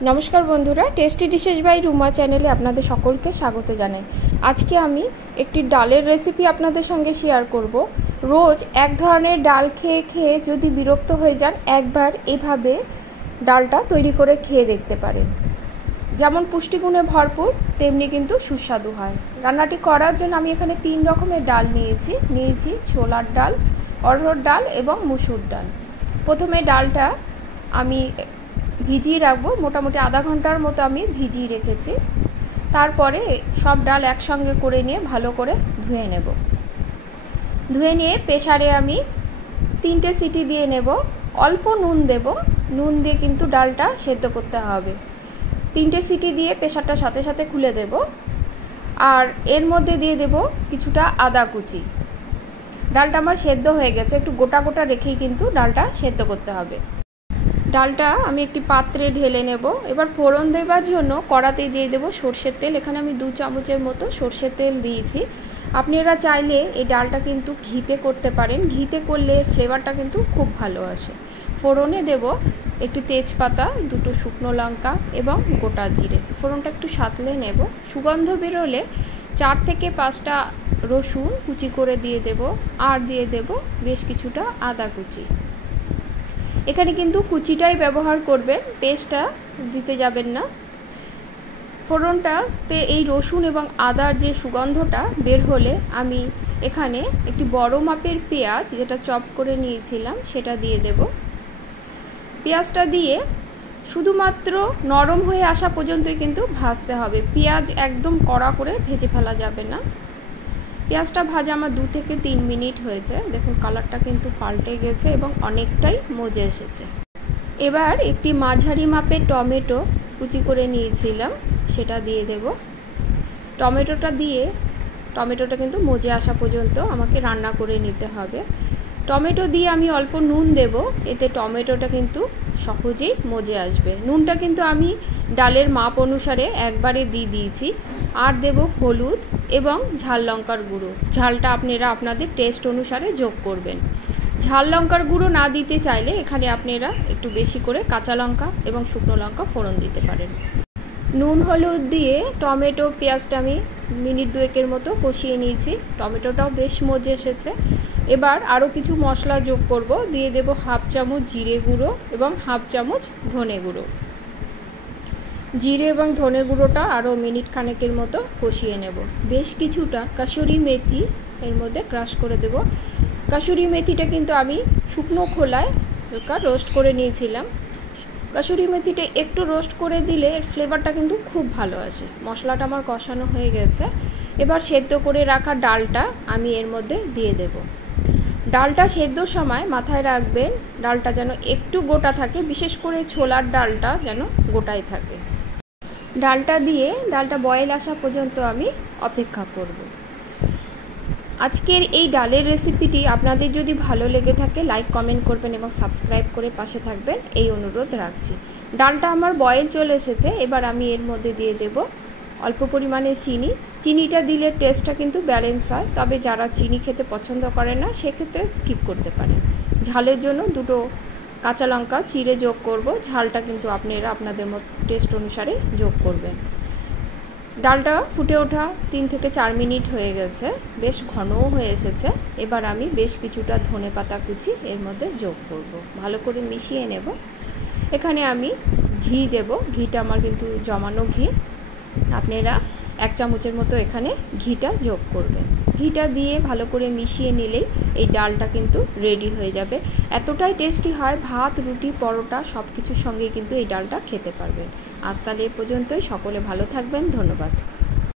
नमस्कार बंधुरा tasty dishes by Ruma चैनेले आपनादेर सकलके स्वागत जानाई। आज के आमी एकटी डालेर रेसिपि आपनादेर संगे शेयर करब। रोज एक धरनेर डाल खेये खेये यदि बिरक्त हये जान एकबार एभावे डालटा तैरी करे खेये देखते पारेन। जेमन पुष्टिगुणे भरपुर तेमनि किन्तु सुस्वादु हय। रान्नाटी करार जोन्नो आमी एखाने तीन रकमेर डाल नियेछि छोलार डाल, अरहर डाल एबं मुसुर डाल। प्रथमे डालटा आमी भिजिए राखबो, मोटामुटी आधा घंटार मतो आमी भिजिए रेखेछि। तारपरे सब डाल एकसंगे करे निये भालो करे धुए नेब। धुए निये प्रेसारे आमी 3টে सीटी दिए नेब। अल्प नुन देब, नुन दिए किन्तु डालटा सेদ্ধ करते हबे। 3টে सीटी दिए प्रेसारटा साथे साथे खुले देब और एर मध्य दिए देब किछुटा आदा कुचि। डालटा आमार सेদ্ধ हये गेছে, एकटु गोटा गोटा रेखेई किन्तु डालटा सेদ্ধ करते हबे। डालटा आमी एकटी पात्रे ढेले नेब। एबार फोड़न देবার জন্য কড়াতে দিয়ে দেব সরষের তেল। এখানে আমি 2 চামচের মতো সরষের তেল দিয়েছি। আপনারা চাইলে এই ডালটা কিন্তু ঘিতে করতে পারেন, ঘিতে করলে ফ্লেভারটা কিন্তু খুব ভালো আসে। ফোড়নে দেব একটি তেজপাতা, দুটো শুকনো লঙ্কা এবং গোটা জিরে। ফোড়নটা একটু সাঁতলে নেব। সুগন্ধ বেরোলে 4 থেকে 5টা রসুন কুচি করে দিয়ে দেব আর দিয়ে দেব বেশ কিছুটা আদা কুচি। এখানে কিন্তু কুচিটাই ব্যবহার করবেন, পেস্টটা দিতে যাবেন না। ফোড়নটাতে এই রসুন এবং আদার যে সুগন্ধটা বের হলে আমি এখানে একটি বড় মাপের পেঁয়াজ যেটা চপ করে নিয়েছিলাম সেটা দিয়ে দেব। পেঁয়াজটা দিয়ে শুধুমাত্র নরম হয়ে আসা পর্যন্তই কিন্তু ভাজতে হবে। পেঁয়াজ একদম কড়া করে ভেজে ফেলা যাবে না। পেঁয়াজটা ভাজা আমার 2 থেকে 3 মিনিট হয়েছে। দেখুন কালারটা কিন্তু পাল্টে গেছে এবং অনেকটাই মজে এসেছে। এবার একটি মাঝারি মাপের টমেটো কুচি করে নিয়েছিলাম সেটা দিয়ে দেব। টমেটোটা দিয়ে টমেটোটা কিন্তু মজে আসা পর্যন্ত আমাকে রান্না করে নিতে হবে। টমেটো দিয়ে আমি অল্প নুন দেব, এতে টমেটোটা কিন্তু সহজেই মজে আসবে। নুনটা কিন্তু আমি ডালের মাপ অনুসারে একবারে দিয়ে দিয়েছি। আর দেব হলুদ এবং ঝাল লঙ্কার গুঁড়ো। ঝালটা আপনারা আপনাদের টেস্ট অনুসারে যোগ করবেন। ঝাল লঙ্কার গুঁড়ো না দিতে চাইলে এখানে আপনারা একটু বেশি করে কাঁচা লঙ্কা এবং শুকনো লঙ্কা ফোড়ন দিতে পারেন। নুন হলুদ দিয়ে টমেটো পেঁয়াজটা আমি মিনিট 2 মতো কষিয়ে নিয়েছি। টমেটোটাও বেশ মজে এসেছে। এবার আরও কিছু মশলা যোগ করব। দিয়ে দেব হাফ চামচ জিরে গুঁড়ো এবং হাফ চামচ ধনে গুঁড়ো। জিরে এবং ধনে গুঁড়োটা আরও মিনিট খানেকের মতো কষিয়ে নেব। বেশ কিছুটা কাসুরি মেথি এর মধ্যে ক্রাশ করে দেব। কাসুরি মেথিটা কিন্তু আমি শুকনো খোলায় হালকা রোস্ট করে নিয়েছিলাম। কাসুরি মেথিটা একটু রোস্ট করে দিলে এর ফ্লেভারটা কিন্তু খুব ভালো আসে। মশলাটা আমার কষানো হয়ে গেছে। এবার সেদ্ধ করে রাখা ডালটা আমি এর মধ্যে দিয়ে দেব। ডালটা সেদ্ধর সময় মাথায় রাখবেন ডালটা যেন একটু গোটা থাকে, বিশেষ করে ছোলার ডালটা যেন গোটাই থাকে। ডালটা দিয়ে ডালটা বয়েল আসা পর্যন্ত আমি অপেক্ষা করব। আজকের এই ডালের রেসিপিটি আপনাদের যদি ভালো লেগে থাকে লাইক কমেন্ট করবেন এবং সাবস্ক্রাইব করে পাশে থাকবেন এই অনুরোধ রাখছি। ডালটা আমার বয়েল চলে এসেছে। এবার আমি এর মধ্যে দিয়ে দেব অল্প পরিমাণে চিনি। চিনিটা দিলে টেস্টটা কিন্তু ব্যালেন্স হয়, তবে যারা চিনি খেতে পছন্দ করে না সেক্ষেত্রে স্কিপ করতে পারেন। ঝালের জন্য 2টো কাঁচা লঙ্কা চিড়ে যোগ করব। ঝালটা কিন্তু আপনারা আপনাদের মতো টেস্ট অনুসারে যোগ করবেন। ডালটা ফুটে ওঠা 3 থেকে 4 মিনিট হয়ে গেছে, বেশ ঘনও হয়ে এসেছে। এবার আমি বেশ কিছুটা ধনেপাতা কুচি এর মধ্যে যোগ করব। ভালো করে মিশিয়ে নেব। এখানে আমি ঘি দেব। ঘিটা আমার কিন্তু জমানো ঘি। আপনারা 1 চামচের মতো এখানে ঘিটা যোগ করবেন। ঘিটা দিয়ে ভালো করে মিশিয়ে নিলেই এই ডালটা কিন্তু রেডি হয়ে যাবে। এতটাই টেস্টি হয়, ভাত রুটি পরোটা সব কিছুর সঙ্গেই কিন্তু এই ডালটা খেতে পারবেন। আজ তাহলে এ পর্যন্তই। সকলে ভালো থাকবেন। ধন্যবাদ।